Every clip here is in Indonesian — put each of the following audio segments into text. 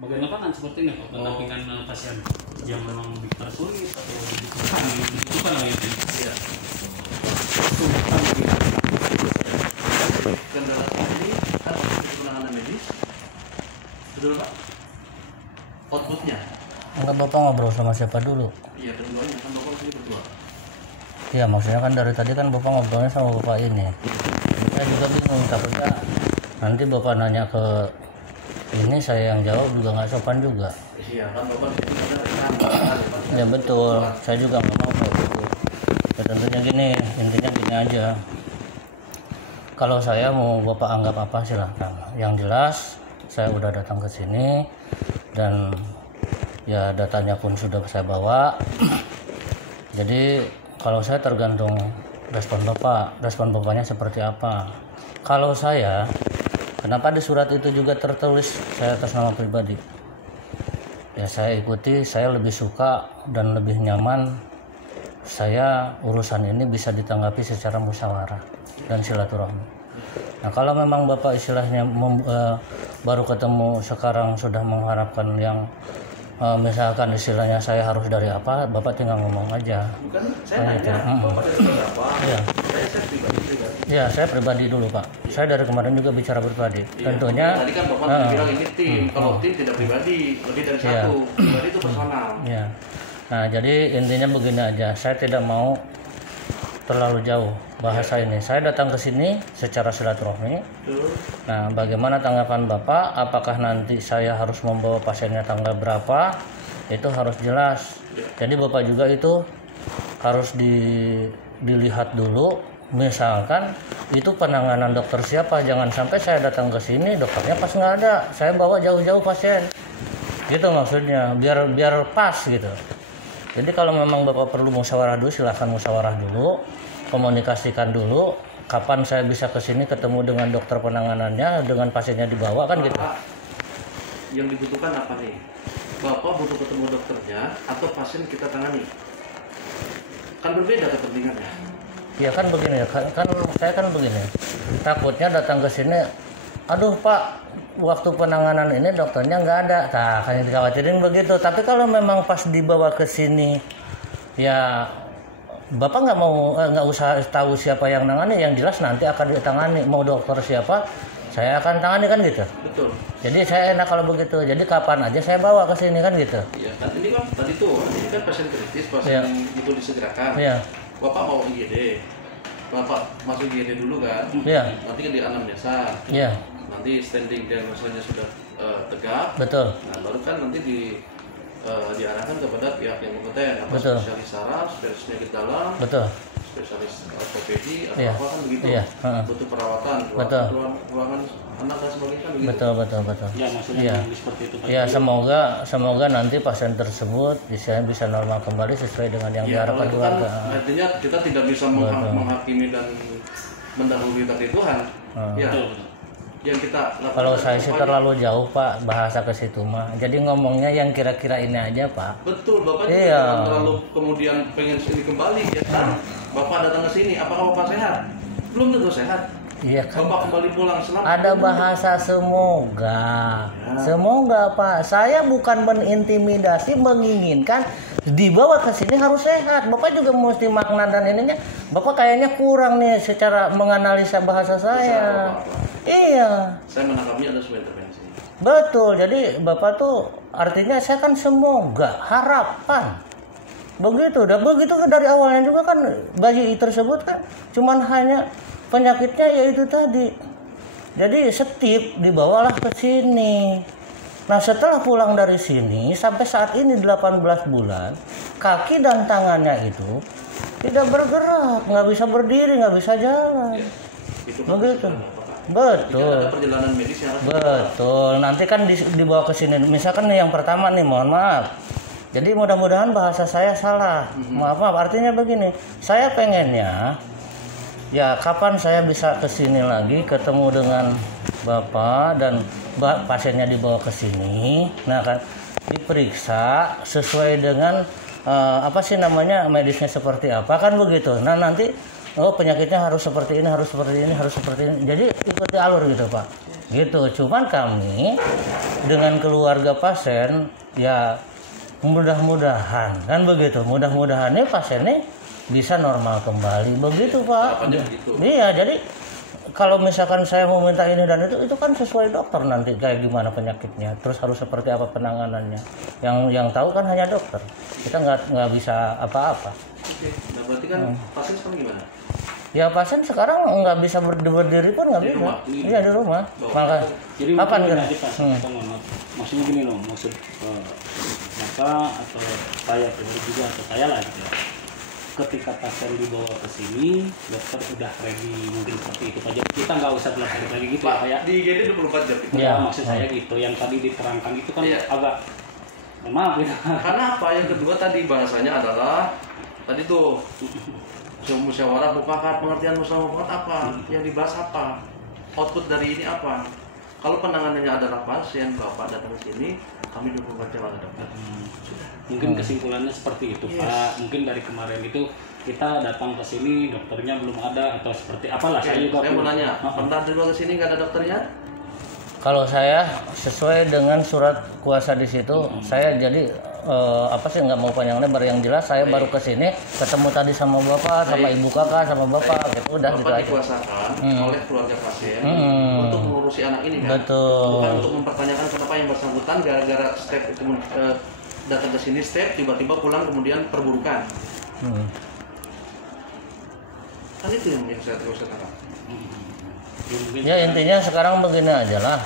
bagian lapangan seperti ini Pak, pendampingan pasien yang memang dipersulit atau dibutuhkan oleh itu. Iya. Kendala ini apa penanganan medis? Betul Pak? Outputnya? Enggak, Bapak ngobrol sama siapa dulu? Iya, keduanya kan Bapak sendiri berdua. Iya, maksudnya kan dari tadi kan Bapak ngobrolnya sama Bapak ini. Saya juga bingung, takutnya nanti Bapak nanya ke ini, saya yang jawab juga nggak sopan juga. Iya, kan Bapak di sini ada rekan. Ya betul, saya juga nggak mau kayak gitu. Ya, tentunya gini, intinya gini aja. Kalau saya mau Bapak anggap apa silahkan. Yang jelas, saya udah datang ke sini dan ya datanya pun sudah saya bawa. Jadi kalau saya tergantung respon Bapaknya seperti apa. Kalau saya, kenapa di surat itu juga tertulis saya atas nama pribadi? Ya saya ikuti, saya lebih suka dan lebih nyaman saya urusan ini bisa ditanggapi secara musyawarah dan silaturahmi. Nah kalau memang Bapak istilahnya baru ketemu sekarang sudah mengharapkan yang misalkan istilahnya saya harus dari apa, Bapak tinggal ngomong aja. Bukan, saya nanya, Bapak dari berapa? Iya. Saya pribadi juga. Ya, saya pribadi dulu Pak. Saya dari kemarin juga bicara pribadi. Iya, tentunya. Tadi kan Bapak bilang ini tim. Kalau tim tidak pribadi, lebih dari satu. Pribadi itu personal. Ya. Nah, jadi intinya begini aja. Saya tidak mau terlalu jauh bahasa ini. Saya datang ke sini secara silaturahmi. Nah, bagaimana tanggapan Bapak? Apakah nanti saya harus membawa pasiennya tanggal berapa? Itu harus jelas. Jadi Bapak juga itu harus dilihat dulu. Misalkan itu penanganan dokter siapa, jangan sampai saya datang ke sini dokternya pas nggak ada, saya bawa jauh-jauh pasien, gitu maksudnya, biar pas gitu. Jadi kalau memang Bapak perlu musyawarah dulu, silahkan musyawarah dulu, komunikasikan dulu, kapan saya bisa ke sini ketemu dengan dokter penanganannya, dengan pasiennya dibawa kan gitu. Yang dibutuhkan apa nih? Bapak butuh ketemu dokternya atau pasien kita tangani? Kan berbeda kepentingannya. Ya kan begini, kan saya kan begini, takutnya datang ke sini, aduh Pak, waktu penanganan ini dokternya nggak ada, nah kan yang dikhawatirin begitu. Tapi kalau memang pas dibawa ke sini, ya Bapak nggak usah tahu siapa yang nangani, yang jelas nanti akan ditangani, mau dokter siapa, saya akan tangani kan gitu. Betul. Jadi saya enak kalau begitu, jadi kapan aja saya bawa ke sini kan gitu. Iya, kan ini kan tadi tuh, ini kan pasien kritis, pasien yang itu disegerakan. Iya. Bapak mau IGD, Bapak masuk IGD dulu kan, nanti kan di anamnesa, nanti standing diagnosanya sudah tegak, betul. Nah baru kan nanti diarahkan kepada pihak yang kompeten, apa spesialis saraf, spesialis penyakit dalam, betul. Spesialis ortopedi atau apa kan begitu, butuh perawatan, ruangan anak dan sebagainya kan begitu. Betul. Ya maksudnya seperti itu Pak. Ya semoga nanti pasien tersebut bisa normal kembali sesuai dengan yang diharapkan keluarga. Kan, artinya kita tidak bisa menghakimi dan mendahului takdir Tuhan. Ya. Yang kita lakukan. Kalau saya sih terlalu jauh Pak bahasa ke situ mah. Jadi ngomongnya yang kira-kira ini aja Pak. Betul, Bapak juga terlalu kemudian pengen sini kembali ya kan? Bapak datang ke sini, apakah Bapak sehat? Belum tentu sehat. Iya kan. Bapak kembali pulang selamat. Ada bahasa semoga. Semoga Pak. Saya bukan menintimidasi, menginginkan dibawa ke sini harus sehat. Bapak juga mesti makna dan ininya. Bapak kayaknya kurang nih secara menganalisa bahasa saya. Iya. Saya menangkapnya ada sebuah intervensi. Betul. Jadi Bapak tuh artinya saya kan semoga, harapan. Begitu. Dan begitu kan dari awalnya juga kan bayi tersebut kan cuman hanya penyakitnya yaitu tadi. Jadi setip dibawalah ke sini. Nah setelah pulang dari sini sampai saat ini 18 bulan, kaki dan tangannya itu tidak bergerak, nggak bisa berdiri, nggak bisa jalan. Ya, itu kan begitu. Betul. Ada perjalanan medis yang harus betul. Nanti kan dibawa ke sini. Misalkan nih yang pertama nih, mohon maaf. Jadi mudah-mudahan bahasa saya salah. Maaf, artinya begini. Saya pengennya ya kapan saya bisa ke sini lagi ketemu dengan Bapak dan pasiennya dibawa ke sini. Nah kan diperiksa sesuai dengan apa sih namanya medisnya seperti apa kan begitu. Nah nanti oh penyakitnya harus seperti ini, harus seperti ini, harus seperti ini. Jadi ikuti alur gitu Pak. Gitu. Cuman kami dengan keluarga pasien ya mudah-mudahan kan begitu. Mudah-mudahan nih pasien nih bisa normal kembali. Begitu Pak. Gitu. Iya, jadi kalau misalkan saya mau minta ini dan itu kan sesuai dokter nanti kayak gimana penyakitnya, terus harus seperti apa penanganannya. Yang tahu kan hanya dokter. Kita nggak bisa apa-apa. Oke. Nah berarti kan pasien sekarang gimana? Ya pasien sekarang nggak bisa berdiri pun nggak bisa. Iya di rumah. Maka jadi kapan kan? Maksudnya gini loh, maksud maka atau saya pribadi juga atau saya lah gitu ya. Ketika pasien dibawa ke sini, dokter udah ready mungkin seperti itu aja. Kita nggak usah belajar lagi gitu Pak, ya. di IGD 24 jam itu. Ya, maksud saya gitu. Yang tadi diterangkan itu kan agak maaf gitu. Karena apa? Yang kedua tadi bahasanya adalah tadi tuh musyawarah mufakat, pengertian musyawarah mufakat apa? Yang dibahas apa? Output dari ini apa? Kalau penanganannya adalah pasien, Bapak datang ke sini, kami 24 jam ada dokter. Mungkin kesimpulannya seperti itu Pak. Mungkin dari kemarin itu kita datang ke sini dokternya belum ada atau seperti apalah. Saya mau nanya, pernah dulu ke sini nggak ada dokternya? Kalau saya sesuai dengan surat kuasa di situ, saya jadi nggak mau panjang lebar, yang jelas saya baru ke sini ketemu tadi sama bapak, sama ibu kakak, sama bapak, gitu udah gitu aja. Dikuasakan oleh keluarga pasien untuk mengurusi anak ini kan? Betul. Bukan untuk mempertanyakan kenapa yang bersangkutan gara-gara step datang ke sini step tiba-tiba pulang kemudian perburukan. Kan itu yang saya terus katakan. Ya intinya sekarang begini aja lah.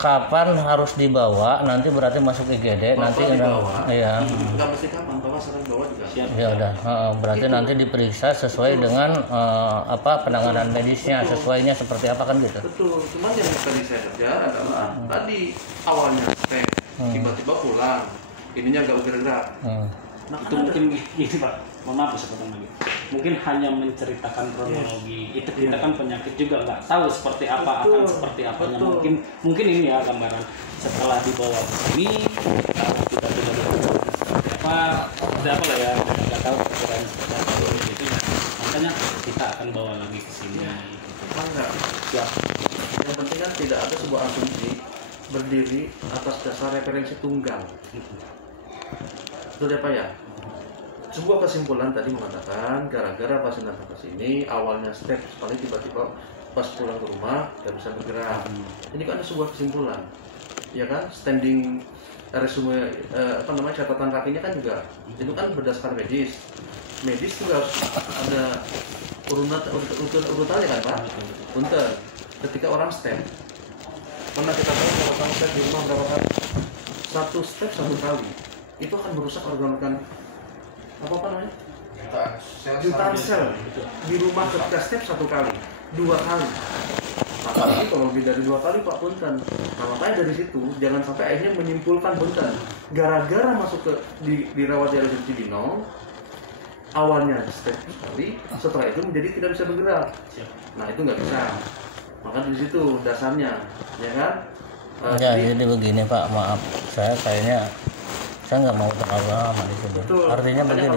Kapan harus dibawa nanti berarti masuk IGD. Bapak nanti dibawa. Iya. Nggak mesti kapan, Bapak sekarang bawa juga. Ya udah, berarti itu. Nanti diperiksa sesuai dengan penanganan medisnya, sesuainya seperti apa kan gitu. Betul. Cuman yang tadi saya kejar adalah tadi awalnya step tiba-tiba pulang. Ininya nggak bergerak. Nah, itu mungkin gini Pak, mohon maaf sepotong lagi. Mungkin hanya menceritakan kronologi. Itu kita kan penyakit juga nggak tahu seperti apa akan seperti apanya. Mungkin ini ya gambaran setelah dibawa ke sini kita sudah seperti apa lah ya, nggak tahu perkiraan seperti apa gitu ya. Makanya kita akan bawa lagi ke sini. Enggak. Siap. Yang penting kan tidak ada sebuah asumsi berdiri atas dasar referensi tunggal. Betul ya Pak ya? Sebuah kesimpulan tadi mengatakan gara-gara pasien datang ke sini awalnya step sekali tiba-tiba pas pulang ke rumah tidak bisa bergerak. Ini kan ada sebuah kesimpulan, ya kan? Standing resume catatan kakinya kan juga itu kan berdasarkan medis. Medis juga harus ada urutannya kan Pak? Punten. Ketika orang step, pernah kita tahu kalau orang step di rumah berapa kali? Satu step satu kali. Itu akan merusak organ-organ apa namanya? Jutaan sel di rumah ketika step satu kali, 2 kali. Apalagi kalau lebih dari 2 kali Pak punten. Nah makanya dari situ jangan sampai akhirnya menyimpulkan punten. Gara-gara masuk ke dirawat di RSUD Cibinong, awalnya step sekali, setelah itu menjadi tidak bisa bergerak. Nah itu nggak bisa. Maka di situ dasarnya, ya kan? Jadi begini Pak, maaf saya kayaknya saya nggak mau terlalu lama di situ. Artinya begini.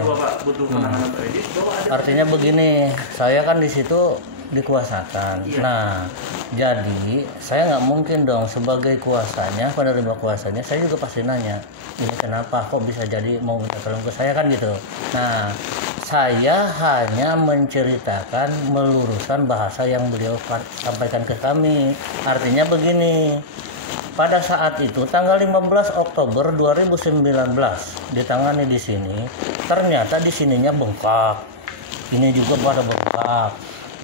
Artinya begini, saya kan di situ dikuasakan. Iya. Nah, jadi saya nggak mungkin dong sebagai kuasanya, penerima kuasanya, saya juga pasti nanya, ini kenapa kok bisa jadi mau minta tolong ke saya kan gitu. Nah, saya hanya menceritakan meluruskan bahasa yang beliau sampaikan ke kami. Artinya begini. Pada saat itu tanggal 15 Oktober 2019 ditangani di sini, ternyata di sininya bengkak. Ini juga pada bengkak.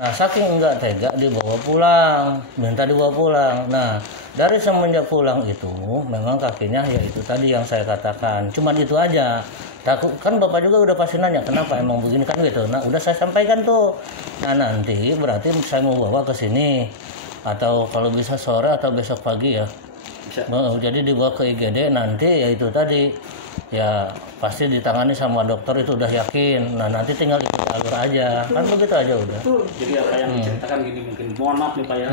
Nah, saking enggak tega dibawa pulang, minta dibawa pulang. Nah, dari semenjak pulang itu memang kakinya ya itu tadi yang saya katakan. Cuman itu aja. Takut kan Bapak juga udah pasti nanya kenapa emang begini kan gitu. Nah, udah saya sampaikan tuh. Nah, nanti berarti saya mau bawa ke sini atau kalau bisa sore atau besok pagi ya. Jadi dibawa ke IGD nanti ya itu tadi ya pasti ditangani sama dokter itu udah yakin. Nah nanti tinggal ikut alur aja kan begitu aja udah. Jadi apa yang diceritakan gini mungkin mohon maaf nih Pak ya.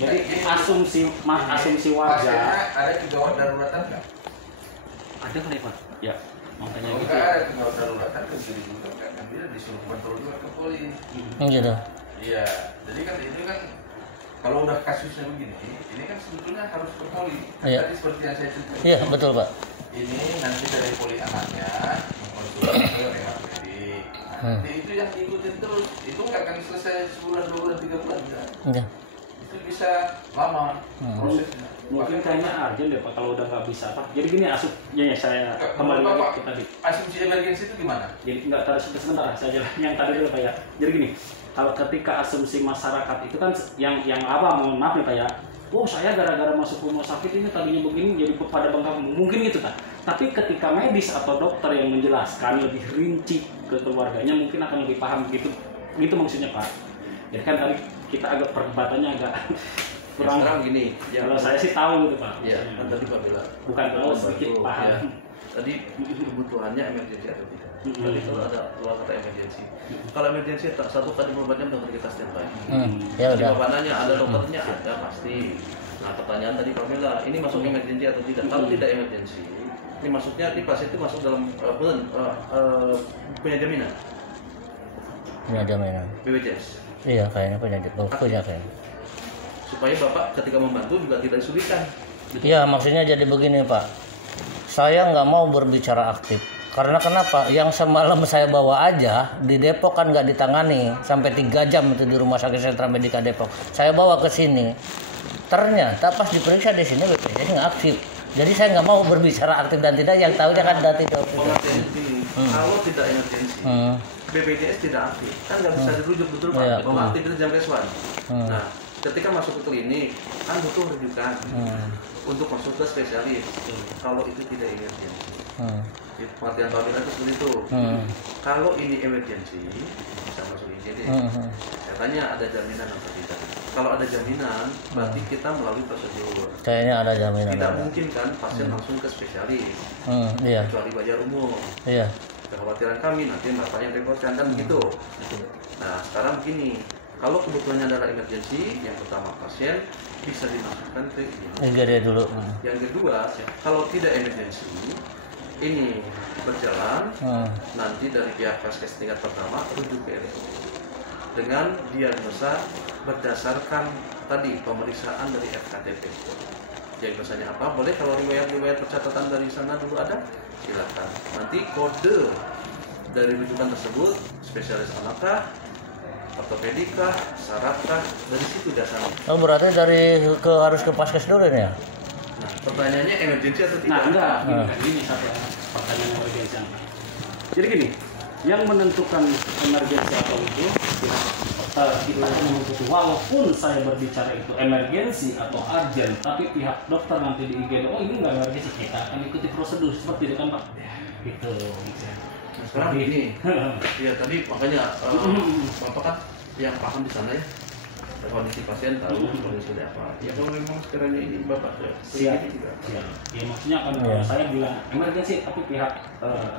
Jadi asumsi wajar. Ada gawat daruratan nggak? Ada kali Pak. Ya. makanya Kalau gitu nggak ya. ada kegawat darurat kan begini juga kan dia disuruh kontrol juga ke poli. Gitu. Iya, jadi kan ini kan kalau udah kasusnya begini, ini kan sebetulnya harus ke poli. Iya. Tadi seperti yang saya cerita. Iya betul Pak. Ini nanti dari poli anaknya mengkonsultasi ke rehab medik. Nanti itu yang diikutin terus. Itu nggak akan selesai sebulan, 2 bulan, 3 bulan. Ya. Iya. Itu bisa lama prosesnya. Mungkin kayaknya urgent deh Pak kalau udah nggak bisa Pak. Jadi gini asup ya saya kembali lagi ke tadi. Asumsi emergensi itu gimana? Jadi nggak taruh sebentar saya jelas yang tadi dulu Pak ya. Jadi gini, kalau ketika asumsi masyarakat itu kan yang apa mohon maaf nih Pak ya. Oh saya gara-gara masuk rumah sakit ini tadinya begini jadi pada bengkak mungkin gitu Pak. Tapi ketika medis atau dokter yang menjelaskan lebih rinci ke keluarganya mungkin akan lebih paham gitu maksudnya Pak. Jadi kan tadi kita agak perdebatannya agak kurang. Sekarang gini, Kalau saya sih tahu gitu Pak. Iya, kan tadi Pak bilang. Bukan tahu sedikit Betul, paham. ya. Tadi kebutuhannya emergensi atau tidak? Tadi kalau ada keluar kata emergensi. Kalau emergensi tak 1x24 jam dokter kita standby. Ya Jadi udah. Bapak nanya ada dokternya ada pasti. Nah pertanyaan tadi Pamela, ini masuk emergensi atau tidak? Kalau tidak emergensi, ini masuknya di pasien itu masuk dalam punya jaminan Punya jaminan. BPJS. Iya kayaknya punya kayaknya. Supaya Bapak ketika membantu juga tidak kesulitan. Iya maksudnya jadi begini Pak. Saya nggak mau berbicara aktif. Karena kenapa? Yang semalam saya bawa aja di Depok kan nggak ditangani sampai 3 jam itu di Rumah Sakit Sentra Medika Depok. Saya bawa ke sini. Ternyata pas diperiksa di sini BPJS nggak aktif. Jadi saya nggak mau berbicara aktif dan tidak. Yang tahunya kan data itu. Pengertian begini, kalau tidak emergensi, BPJS tidak aktif, kan nggak bisa dirujuk betul Pak. Iya. Bahwa aktif itu jam kesuan. Nah, ketika masuk ke klinik kan butuh rujukan untuk konsul ke spesialis. Kalau itu tidak emergensi, pengertian Pak Bina itu seperti itu. Kalau ini emergensi bisa masuk IGD. Saya tanya ada jaminan atau tidak? Kalau ada jaminan, berarti kita melalui prosedur. Kayaknya ada jaminan. Tidak mungkin kan pasien langsung ke spesialis, Iya. kecuali bayar umum. Iya. Kekhawatiran kami nanti bapak yang reportkan kan begitu. Nah sekarang begini, kalau kebutuhannya adalah emergensi, yang pertama pasien bisa dimasukkan ke ini. IGD dulu. Yang kedua, kalau tidak emergensi, ini berjalan, nanti dari pihak Vaskes tingkat pertama rujuk ke RSUD dengan diagnosa berdasarkan tadi pemeriksaan dari FKTP. Diagnosanya apa? Boleh kalau riwayat percatatan dari sana dulu ada, silakan. Nanti kode dari rujukan tersebut spesialis anakkah, ortopedikah, sarafkah, dari situ dasarnya. Oh berarti harus ke Paskes dulu nih ya? Nah, pertanyaannya emergensi atau tidak? Nah enggak, ini satu pertanyaan emergensi. Jadi gini, yang menentukan emergensi atau itu kita menuntut walaupun saya berbicara itu emergensi atau urgent, tapi pihak dokter nanti di IGD oh ini nggak emergensi, kita akan ikuti prosedur seperti itu kan Pak? Gitu. Nah, sekarang begini, ya tadi makanya Bapak kan yang paham di sana ya, kondisi pasien tahu kondisi apa. Ya kalau memang sekiranya ini Bapak siap. Ya maksudnya kan kalau saya bilang emergensi tapi pihak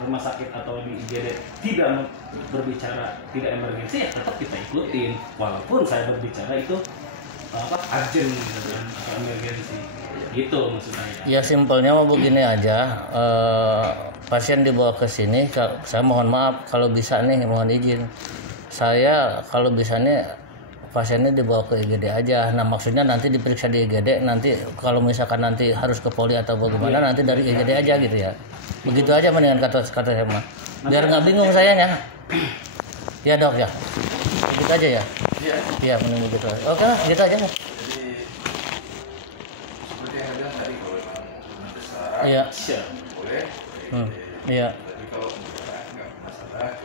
rumah sakit atau di IGD tidak berbicara tidak emergensi ya tetap kita ikutin walaupun saya berbicara itu urgent atau emergensi gitu maksud saya. Ya simpelnya mau begini aja, pasien dibawa ke sini, saya mohon maaf kalau bisa nih mohon izin, saya kalau bisa nih pasiennya dibawa ke IGD aja. Nah maksudnya nanti diperiksa di IGD, nanti kalau misalkan nanti harus ke poli atau bagaimana nanti dari IGD aja gitu ya. Begitu aja mendingan kata saya mah. Biar nggak bingung sayanya. Ya dok ya. Begitu aja ya. Iya mending begitu. Oke lah gitu aja. Jadi seperti yang saya bilang tadi kalau memang besar, Iya. boleh. Iya. Tapi kalau enggak masalah.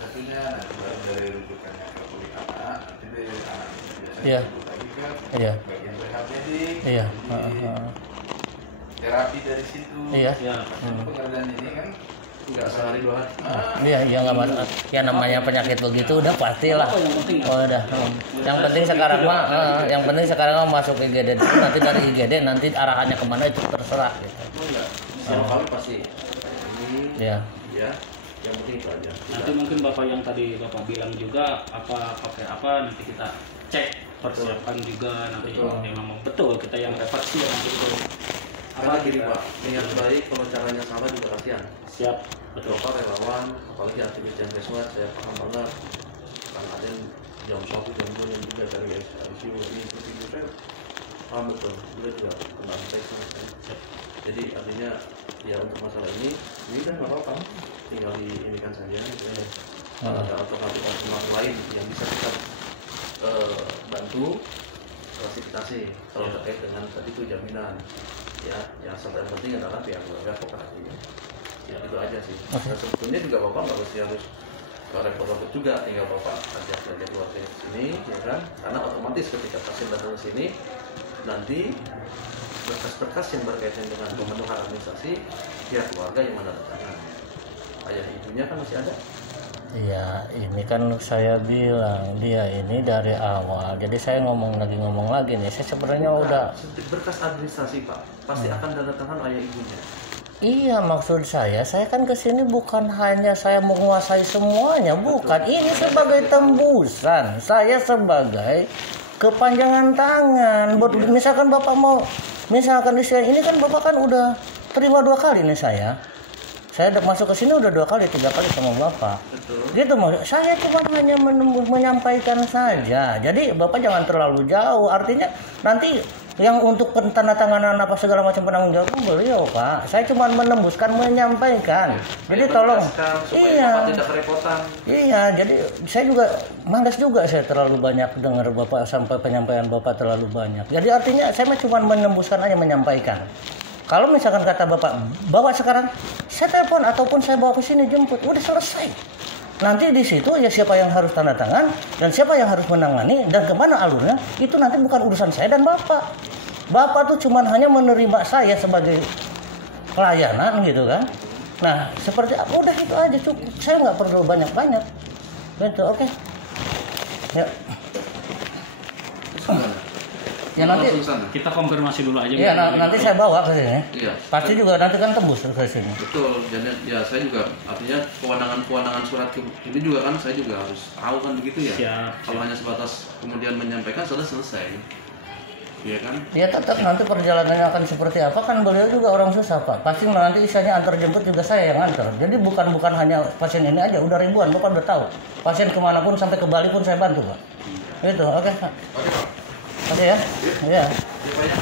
Satunya nanti baru dari rujukannya ke poli anak, nanti dari anak biasanya Iya. lagi ke Iya. bagian rehab medik, Iya. terapi dari situ. Iya. Pengerjaan ini kan nggak sehari 2 hari. Iya, ya nggak masalah. Ya namanya penyakit begitu udah pastilah. Oh udah. Yang penting sekarang mah masuk IGD dulu. Nanti dari IGD nanti arahannya kemana itu terserah. Gitu. Siapa kali pasti ini. Iya. Ya. Yang penting itu aja. Nanti mungkin Bapak yang tadi Bapak bilang juga apa pakai apa nanti kita cek persiapan juga nanti kalau memang betul kita yang reversi ya nanti itu Karena gini Pak, niat baik kalau caranya salah juga kasihan. Siap. Betul Pak, relawan, apalagi aktivis yang reswat, saya paham banget. Kan ada yang jam 1, jam 2, jam 3 dari ICU, ini saya paham betul. Beliau juga kena infeksi. Jadi artinya ya untuk masalah ini kan nggak apa-apa, tinggal diinikan saja gitu ya. Ada alternatif lain yang bisa kita bantu klasifikasi kalau terkait dengan tadi itu jaminan ya. Yang paling penting adalah pihak keluarga kooperatif ya, itu aja sih. Dan sebetulnya juga bapak nggak harus repot-repot juga, tinggal bapak ajak keluarga ke sini ya kan, karena otomatis ketika pasien datang ke sini nanti berkas-berkas yang berkaitan dengan pemenuhan administrasi pihak keluarga yang menandatangani. Ayah ibunya kan masih ada. Iya, ini kan saya bilang dia ini dari awal. Jadi saya ngomong lagi nih. Saya sebenarnya udah berkas administrasi Pak, pasti akan tanda tangan ayah ibunya. Iya, maksud saya kan kesini bukan hanya saya menguasai semuanya, bukan. Ini sebagai tembusan. Saya sebagai kepanjangan tangan. Misalkan Bapak mau, misalkan ini kan Bapak kan udah terima 2 kali nih saya. Saya udah masuk ke sini udah 2 kali, 3 kali sama Bapak. Betul. Gitu maksud saya cuma hanya menyampaikan saja. Jadi Bapak jangan terlalu jauh. Artinya nanti yang untuk pentandatanganan apa segala macam penanggung jawab beliau Pak. Saya cuma menyampaikan. Jadi tolong. Iya. Tidak kerepotan. Iya, jadi saya juga malas juga saya terlalu banyak dengar Bapak sampai penyampaian Bapak terlalu banyak. Jadi artinya saya cuma menembuskan aja menyampaikan. Kalau misalkan kata Bapak, bawa sekarang, saya telepon ataupun saya bawa ke sini jemput, udah selesai. Nanti di situ ya siapa yang harus tanda tangan dan siapa yang harus menangani dan kemana alurnya, itu nanti bukan urusan saya dan Bapak. Bapak tuh cuma hanya menerima saya sebagai pelayanan gitu kan. Nah seperti apa, udah itu aja cukup. Saya nggak perlu banyak-banyak. Gitu, oke. Ya. Ya nanti kita konfirmasi dulu aja. Iya, nanti saya bawa ke sini. Iya. Pasti juga nanti kan tembus ke sini. Betul. Jadi ya saya juga artinya kewenangan surat ini juga kan saya juga harus tahu kan begitu ya. Siap. Kalau hanya sebatas kemudian menyampaikan sudah selesai. Iya kan? Ya tetap nanti perjalanannya akan seperti apa kan beliau juga orang susah Pak. Pasti nanti isanya antar jemput juga saya yang antar. Jadi bukan hanya pasien ini aja, udah ribuan Bapak udah tahu. Pasien kemanapun sampai ke Bali pun saya bantu Pak. Itu oke Pak. Oke Pak. Oke ya. Iya. Banyak